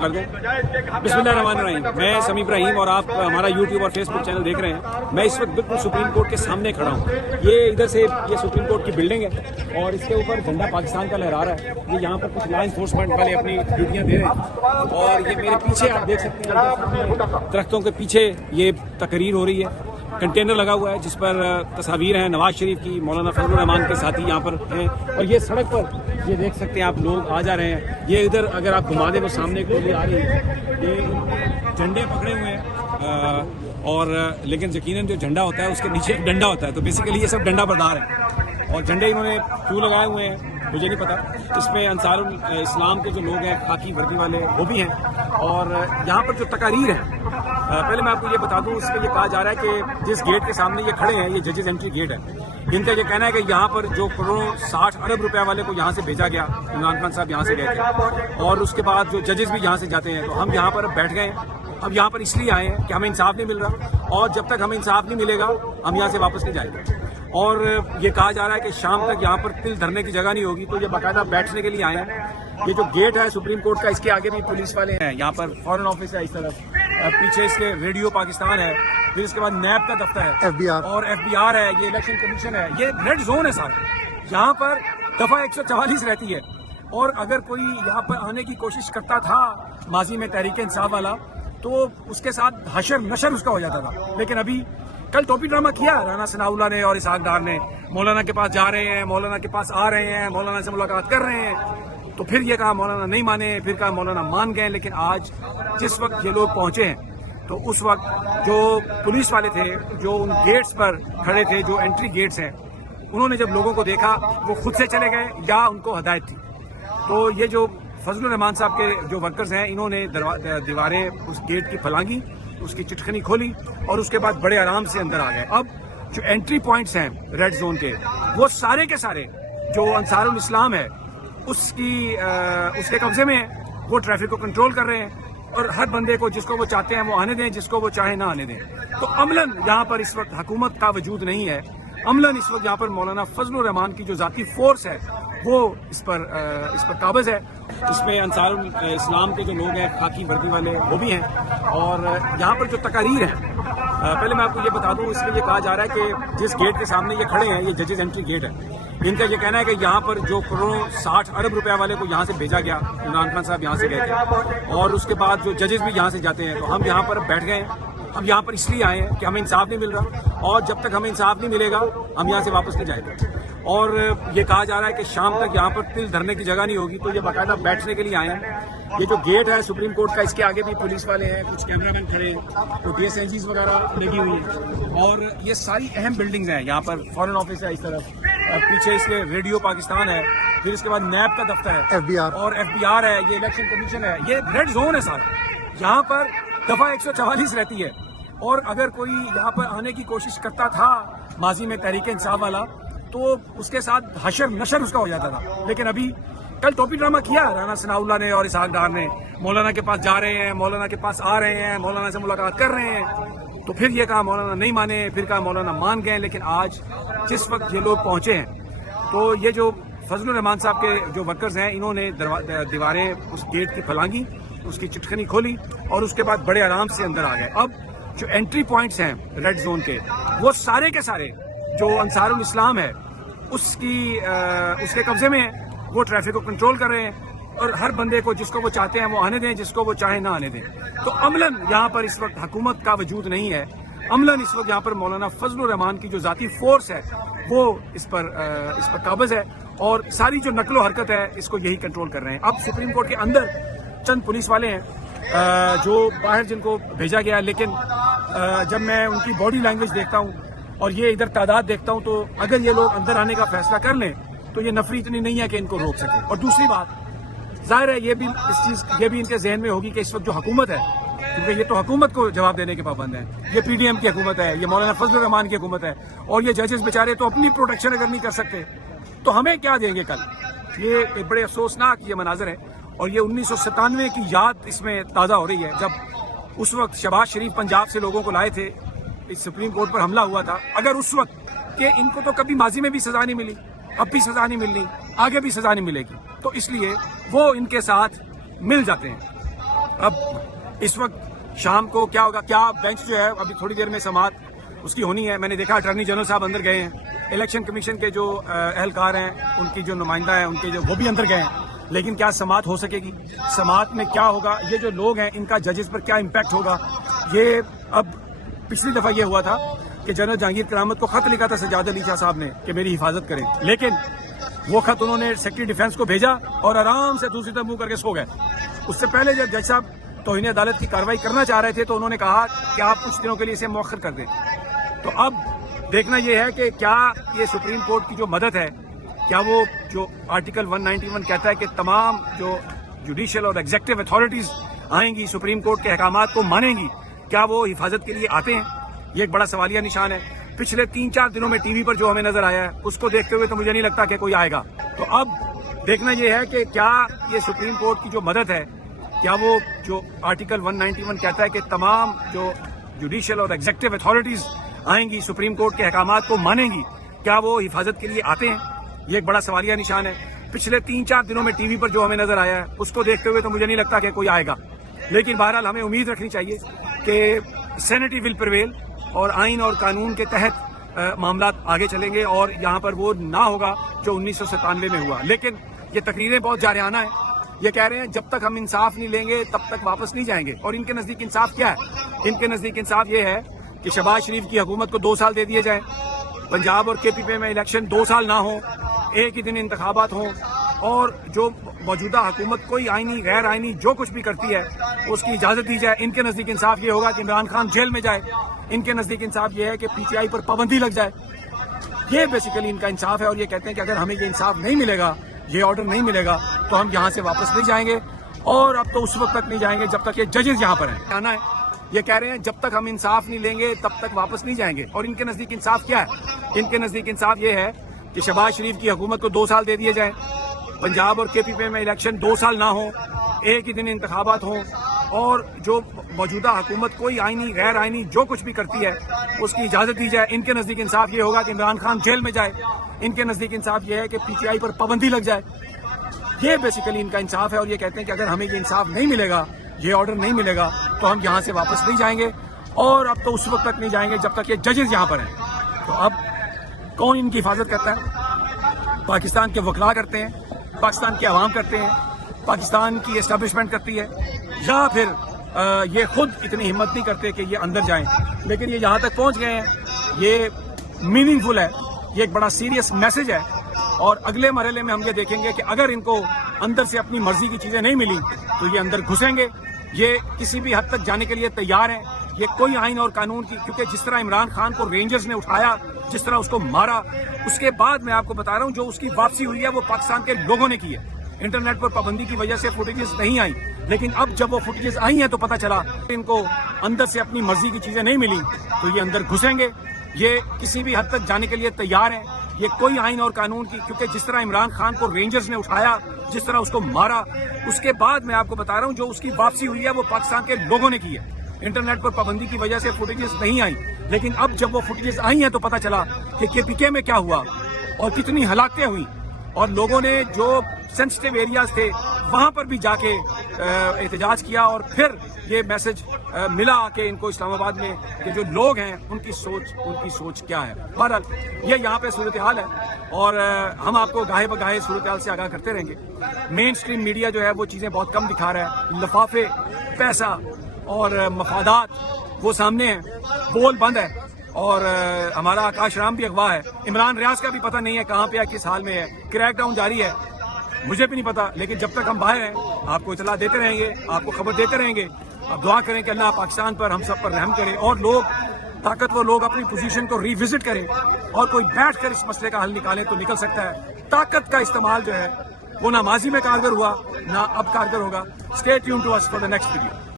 کر دیں۔ بسم اللہ الرحمن الرحیم، میں سمیع ابراہیم اور آپ ہمارا یوٹیوب اور فیس بک چینل دیکھ رہے ہیں۔ میں اس وقت بالکل سپریم کورٹ کے سامنے کھڑا ہوں۔ یہ ادھر سے یہ سپریم کورٹ کی بلڈنگ ہے اور اس کے اوپر جھنڈا پاکستان کا لہرا رہا ہے۔ یہ یہاں پر کچھ لا انفورسمنٹ والے اپنی ڈیوٹیاں دے رہے ہیں اور یہ میرے پیچھے آپ دیکھ سکتے ہیں درختوں کے پیچھے یہ تقریر ہو رہی ہے۔ کنٹینر لگا ہوا ہے جس پر تصاویر ہیں نواز شریف کی، مولانا فضل الرحمان کے ساتھی یہاں پر ہیں اور یہ سڑک پر یہ دیکھ سکتے ہیں آپ لوگ آ جا رہے ہیں۔ یہ ادھر اگر آپ گھما دیں وہ سامنے کو یہ آ رہی ہے، یہ جھنڈے پکڑے ہوئے ہیں اور لیکن یقیناً جو جھنڈا ہوتا ہے اس کے نیچے ایک ڈنڈا ہوتا ہے، تو بیسیکلی یہ سب ڈنڈا بردار ہیں اور جھنڈے انہوں نے کیوں لگائے ہوئے ہیں مجھے نہیں پتا۔ اس میں انصار الاسلام کے جو لوگ ہیں خاکی وردی والے وہ بھی ہیں اور یہاں پر جو تقاریر ہیں، پہلے میں آپ کو یہ بتا دوں، اس میں یہ کہا جا رہا ہے کہ جس گیٹ کے سامنے یہ کھڑے ہیں یہ ججز انٹری گیٹ ہے۔ ان کا یہ کہنا ہے کہ یہاں پر جو کروڑوں 60 ارب روپے والے کو یہاں سے بھیجا گیا، عمران خان صاحب یہاں سے گئے تھے اور اس کے بعد جو ججز بھی یہاں سے جاتے ہیں، تو ہم یہاں پر اب بیٹھ گئے ہیں۔ اب یہاں پر اس لیے آئے ہیں کہ ہمیں انصاف نہیں مل رہا اور جب تک ہمیں انصاف نہیں ملے گا ہم یہاں سے واپس نہیں جائیں گے۔ اور یہ کہا جا رہا ہے کہ شام تک یہاں پر تل دھرنے کی جگہ نہیں ہوگی، تو یہ باقاعدہ بیٹھنے کے لیے آئے ہیں۔ یہ جو گیٹ ہے سپریم کورٹ کا، اس کے آگے بھی پولیس والے ہیں، یہاں پر فارن آفس ہے اس طرف، پیچھے اس کے ریڈیو پاکستان ہے، پھر اس کے بعد نیب کا دفتر ہے اور FBR ہے، یہ الیکشن کمیشن ہے، یہ ریڈ زون ہے سارا۔ یہاں پر دفعہ 144 رہتی ہے اور اگر کوئی یہاں پر آنے کی کوشش کرتا تھا ماضی میں تحریک انصاف والا تو اس کے ساتھ حشر نشر اس کا ہو جاتا تھا، لیکن ابھی کل ٹوپی ڈرامہ کیا رانا ثناء اللہ نے اور اسحاق ڈار نے، مولانا کے پاس جا رہے ہیں، مولانا کے پاس آ رہے ہیں، مولانا سے ملاقات کر رہے ہیں، تو پھر یہ کہا مولانا نہیں مانے، پھر کہا مولانا مان گئے۔ لیکن آج جس وقت یہ لوگ پہنچے ہیں تو اس وقت جو پولیس والے تھے جو ان گیٹس پر کھڑے تھے، جو انٹری گیٹس ہیں، انہوں نے جب لوگوں کو دیکھا وہ خود سے چلے گئے یا ان کو ہدایت تھی۔ تو یہ جو فضل الرحمان صاحب کے جو ورکرز ہیں، انہوں نے دیواریں اس گیٹ کی پھلانگی، اس کی چٹکنی کھولی اور اس کے بعد بڑے آرام سے اندر آ گئے۔ اب جو انٹری پوائنٹس ہیں ریڈ زون کے، وہ سارے کے سارے جو انصار الاسلام ہے اس کے قبضے میں ہیں۔ وہ ٹریفک کو کنٹرول کر رہے ہیں اور ہر بندے کو جس کو وہ چاہتے ہیں وہ آنے دیں، جس کو وہ چاہے نہ آنے دیں۔ تو عملاً یہاں پر اس وقت حکومت کا وجود نہیں ہے، عملاً اس وقت یہاں پر مولانا فضل الرحمان کی جو ذاتی فورس ہے وہ اس پر قابض ہے۔ اس میں انصار الاسلام کے جو لوگ ہیں خاکی وردی والے وہ بھی ہیں اور یہاں پر جو تقاریر ہیں، پہلے میں آپ کو یہ بتا دوں، اس میں یہ کہا جا رہا ہے کہ جس گیٹ کے سامنے یہ کھڑے ہیں یہ ججز انٹری گیٹ ہے۔ ان کا یہ کہنا ہے کہ یہاں پر جو کروڑوں 60 ارب روپے والے کو یہاں سے بھیجا گیا، عمران خان صاحب یہاں سے گئے تھے اور اس کے بعد جو ججز بھی یہاں سے جاتے ہیں، تو ہم یہاں پر بیٹھ گئے ہیں۔ ہم یہاں پر اس لیے آئے ہیں کہ ہمیں انصاف نہیں مل رہا اور جب تک ہمیں انصاف نہیں ملے گا ہم یہاں سے واپس نہیں جائیں گے۔ اور یہ کہا جا رہا ہے کہ شام تک یہاں پر تل دھرنے کی جگہ نہیں ہوگی، تو یہ باقاعدہ بیٹھنے کے لیے آئے ہیں۔ یہ جو گیٹ ہے سپریم کورٹ کا، اس کے آگے بھی پولیس والے ہیں، کچھ کیمرہ مین کھڑے ہیں، تو DSNGs وغیرہ لگی ہوئی ہیں اور یہ ساری اہم بلڈنگز ہیں۔ یہاں پر فارن آفس ہے اس طرف، پیچھے اس کے ریڈیو پاکستان ہے، پھر اس کے بعد نیب کا دفتر ہے اور FBR ہے، یہ الیکشن کمیشن ہے، یہ ریڈ زون ہے سارا۔ یہاں پر دفعہ 144 رہتی ہے اور اگر کوئی یہاں پر آنے کی کوشش کرتا تھا ماضی میں تحریک انصاف والا تو اس کے ساتھ حشر نشر اس کا ہو جاتا تھا، لیکن ابھی کل ٹوپی ڈرامہ کیا رانا ثناء اللہ نے اور اسحاق ڈار نے، مولانا کے پاس جا رہے ہیں، مولانا کے پاس آ رہے ہیں، مولانا سے ملاقات کر رہے ہیں، تو پھر یہ کہا مولانا نہیں مانے، پھر کہا مولانا مان گئے۔ لیکن آج جس وقت یہ لوگ پہنچے ہیں تو یہ جو فضل الرحمان صاحب کے جو ورکرز ہیں، انہوں نے دیواریں اس گیٹ کی پھلانگی، اس کی چٹکنی کھولی اور اس کے بعد بڑے آرام سے اندر آ گئے۔ اب جو انٹری پوائنٹس ہیں ریڈ زون کے، وہ سارے کے سارے جو انصار الاسلام ہے اس کے قبضے میں ہیں۔ وہ ٹریفک کو کنٹرول کر رہے ہیں اور ہر بندے کو جس کو وہ چاہتے ہیں وہ آنے دیں، جس کو وہ چاہے نہ آنے دیں۔ تو عملاً یہاں پر اس وقت حکومت کا وجود نہیں ہے، عملاً اس وقت یہاں پر مولانا فضل الرحمان کی جو ذاتی فورس ہے وہ اس پر قابض ہے اور ساری جو نقل و حرکت ہے اس کو یہی کنٹرول کر رہے ہیں۔ اب سپریم کورٹ کے اندر چند پولیس والے ہیں جو باہر جن کو بھیجا گیا، لیکن جب میں ان کی باڈی لینگویج دیکھتا ہوں اور یہ ادھر تعداد دیکھتا ہوں تو اگر یہ لوگ اندر آنے کا فیصلہ کر لیں تو یہ نفری اتنی نہیں ہے کہ ان کو روک سکے۔ اور دوسری بات ظاہر ہے یہ بھی ان کے ذہن میں ہوگی کہ اس وقت جو حکومت ہے، کیونکہ یہ تو حکومت کو جواب دینے کے پابند ہیں، یہ PDM کی حکومت ہے، یہ مولانا فضل الرحمان کی حکومت ہے اور یہ ججز بیچارے تو اپنی پروٹیکشن اگر نہیں کر سکتے تو ہمیں کیا دیں گے کل۔ یہ ایک بڑے افسوسناک یہ مناظر ہے اور یہ 1997 کی یاد اس میں تازہ ہو رہی ہے، جب اس وقت شہباز شریف پنجاب سے لوگوں کو لائے تھے، اس سپریم کورٹ پر حملہ ہوا تھا۔ اگر اس وقت کہ ان کو تو کبھی ماضی میں بھی سزا نہیں ملی، اب بھی سزا نہیں ملنی، آگے بھی سزا نہیں ملے گی، تو اس لیے وہ ان کے ساتھ مل جاتے ہیں۔ اب اس وقت شام کو کیا ہوگا, کیا بینچ جو ہے ابھی تھوڑی دیر میں سماعت اس کی ہونی ہے. میں نے دیکھا اٹارنی جنرل صاحب اندر گئے ہیں, الیکشن کمیشن کے جو اہلکار ہیں ان کی جو نمائندہ ہیں ان کے جو وہ بھی اندر گئے ہیں. لیکن کیا سماعت ہو سکے گی؟ سماعت میں کیا ہوگا؟ یہ جو لوگ ہیں ان کا ججز پر کیا امپیکٹ ہوگا؟ یہ اب پچھلی دفعہ یہ ہوا تھا کہ جنرل جہانگیر کرامت کو خط لکھا تھا سجاد علی شاہ صاحب نے کہ میری حفاظت کریں, لیکن وہ خط انہوں نے سیکرٹری ڈیفنس کو بھیجا اور آرام سے دوسری طرف منہ کر کے سو گئے. اس سے پہلے جب جج صاحب توہین عدالت کی کارروائی کرنا چاہ رہے تھے تو انہوں نے کہا کہ آپ کچھ دنوں کے لیے اسے مؤخر کر دیں. تو اب دیکھنا یہ ہے کہ کیا یہ سپریم کورٹ کی جو مدد ہے, کیا وہ جو آرٹیکل 191 کہتا ہے کہ تمام جو جوڈیشل اور ایگزیکٹو اتھارٹیز آئیں گی سپریم کورٹ کے احکامات کو مانیں گی, کیا وہ حفاظت کے لیے آتے ہیں؟ یہ ایک بڑا سوالیہ نشان ہے. پچھلے 3-4 دنوں میں ٹی وی پر جو ہمیں نظر آیا ہے اس کو دیکھتے ہوئے تو مجھے نہیں لگتا کہ کوئی آئے گا. تو اب دیکھنا یہ ہے کہ کیا یہ سپریم کورٹ کی جو مدد ہے, کیا وہ جو آرٹیکل 191 کہتا ہے کہ تمام جو جوڈیشل اور ایگزیکٹو اتھارٹیز آئیں گی سپریم کورٹ کے احکامات کو مانیں گی, کیا وہ حفاظت کے لیے آتے ہیں؟ یہ ایک بڑا سوالیہ نشان ہے. پچھلے 3-4 دنوں میں ٹی وی پر جو ہمیں نظر آیا ہے اس کو دیکھتے ہوئے تو مجھے نہیں لگتا کہ کوئی آئے گا. لیکن بہرحال ہمیں امید رکھنی چاہیے کہ سینیٹی ول پریویل اور آئین اور قانون کے تحت معاملات آگے چلیں گے اور یہاں پر وہ نہ ہوگا جو 1997 میں ہوا. لیکن یہ تقریریں بہت جارحانہ ہیں. یہ کہہ رہے ہیں جب تک ہم انصاف نہیں لیں گے تب تک واپس نہیں جائیں گے. اور ان کے نزدیک انصاف کیا ہے؟ ان کے نزدیک انصاف یہ ہے کہ شہباز شریف کی حکومت کو 2 سال دے دیے جائیں, پنجاب اور کے پی پی میں الیکشن 2 سال نہ ہوں, ایک ہی دن انتخابات ہوں, اور جو موجودہ حکومت کوئی آئینی غیر آئینی جو کچھ بھی کرتی ہے اس کی اجازت دی جائے. ان کے نزدیک انصاف یہ ہوگا کہ عمران خان جیل میں جائے. ان کے نزدیک انصاف یہ ہے کہ پی ٹی آئی پر پابندی لگ جائے. یہ بیسیکلی ان کا انصاف ہے. اور یہ کہتے ہیں کہ اگر ہمیں یہ انصاف نہیں ملے گا, یہ آرڈر نہیں ملے گا, تو ہم یہاں سے واپس نہیں جائیں گے. اور اب تو اس وقت تک نہیں جائیں گے جب تک یہ ججز یہاں پر ہیں. آنا ہے. یہ کہہ رہے ہیں جب تک ہم انصاف نہیں لیں گے تب تک واپس نہیں جائیں گے. اور ان کے نزدیک انصاف کیا ہے؟ ان کے نزدیک انصاف یہ ہے کہ شہباز شریف کی حکومت کو 2 سال دے دیے جائیں, پنجاب اور کے پی پی میں الیکشن 2 سال نہ ہوں, ایک ہی دن انتخابات ہوں, اور جو موجودہ حکومت کوئی آئینی غیر آئینی جو کچھ بھی کرتی ہے اس کی اجازت دی جائے. ان کے نزدیک انصاف یہ ہوگا کہ عمران خان جیل میں جائے. ان کے نزدیک انصاف یہ ہے کہ پی ٹی آئی پر پابندی لگ جائے. یہ بیسیکلی ان کا انصاف ہے. اور یہ کہتے ہیں کہ اگر ہمیں یہ انصاف نہیں ملے گا, یہ آرڈر نہیں ملے گا, تو ہم یہاں سے واپس نہیں جائیں گے. اور اب تو اس وقت تک نہیں جائیں گے جب تک یہ ججز یہاں پر ہیں. تو اب کون ان کی حفاظت کرتا ہے؟ پاکستان کے وکلاء کرتے ہیں, پاکستان کی عوام کرتے ہیں, پاکستان کی اسٹیبلشمنٹ کرتی ہے, یا پھر یہ خود اتنی ہمت نہیں کرتے کہ یہ اندر جائیں. لیکن یہ یہاں تک پہنچ گئے ہیں. یہ میننگ فل ہے, یہ ایک بڑا سیریس میسج ہے. اور اگلے مرحلے میں ہم یہ دیکھیں گے کہ اگر ان کو اندر سے اپنی مرضی کی چیزیں نہیں ملی تو یہ اندر گھسیں گے. یہ کسی بھی حد تک جانے کے لیے تیار ہیں. یہ کوئی آئین اور قانون کی, کیونکہ جس طرح عمران خان کو رینجرز نے اٹھایا, جس طرح اس کو مارا, اس کے بعد میں آپ کو بتا رہا ہوں جو اس کی واپسی ہوئی ہے وہ پاکستان کے لوگوں نے کی ہے. انٹرنیٹ پر پابندی کی وجہ سے فوٹیجز نہیں آئی, لیکن اب جب وہ فوٹیجز آئی ہیں تو پتہ چلا ان کو اندر سے اپنی مرضی کی چیزیں نہیں ملی تو یہ اندر گھسیں گے. یہ کسی بھی حد تک جانے کے لیے تیار ہیں. یہ کوئی آئین اور قانون کی, کیونکہ جس طرح عمران خان کو رینجرز نے اٹھایا, جس طرح اس کو مارا, اس کے بعد میں آپ کو بتا رہا ہوں جو اس کی واپسی ہوئی ہے وہ پاکستان کے لوگوں نے کی ہے. انٹرنیٹ پر پابندی کی وجہ سے فوٹیجز نہیں آئی, لیکن اب جب وہ فوٹیجز آئی ہیں تو پتہ چلا کہ کے پی کے میں کیا ہوا اور کتنی ہلاکتیں ہوئیں, اور لوگوں نے جو سینسٹیو ایریاز تھے وہاں پر بھی جا کے احتجاج کیا. اور پھر یہ میسج ملا کہ ان کو اسلام آباد میں کہ جو لوگ ہیں ان کی سوچ کیا ہے. بہرحال یہ یہاں پہ صورتحال ہے, اور ہم آپ کو گاہے بگاہے صورتحال سے آگاہ کرتے رہیں گے. مین سٹریم میڈیا جو ہے وہ چیزیں بہت کم دکھا رہا ہے. لفافے, پیسہ اور مفادات وہ سامنے ہیں, بول بند ہے. اور ہمارا آکاش رام بھی اغوا ہے. عمران ریاض کا بھی پتہ نہیں ہے کہاں پہ ہے, کس حال میں ہے. کریک ڈاؤن جاری ہے, مجھے بھی نہیں پتا. لیکن جب تک ہم باہر ہیں آپ کو اطلاع دیتے رہیں گے, آپ کو خبر دیتے رہیں گے. اب دعا کریں کہ اللہ پاکستان پر, ہم سب پر رحم کرے, اور لوگ طاقتور لوگ اپنی پوزیشن کو ری وزٹ کریں, اور کوئی بیٹھ کر اس مسئلے کا حل نکالیں تو نکل سکتا ہے. طاقت کا استعمال جو ہے وہ نہ ماضی میں کارگر ہوا نہ اب کارگر ہوگا. Stay tuned to us for the next video.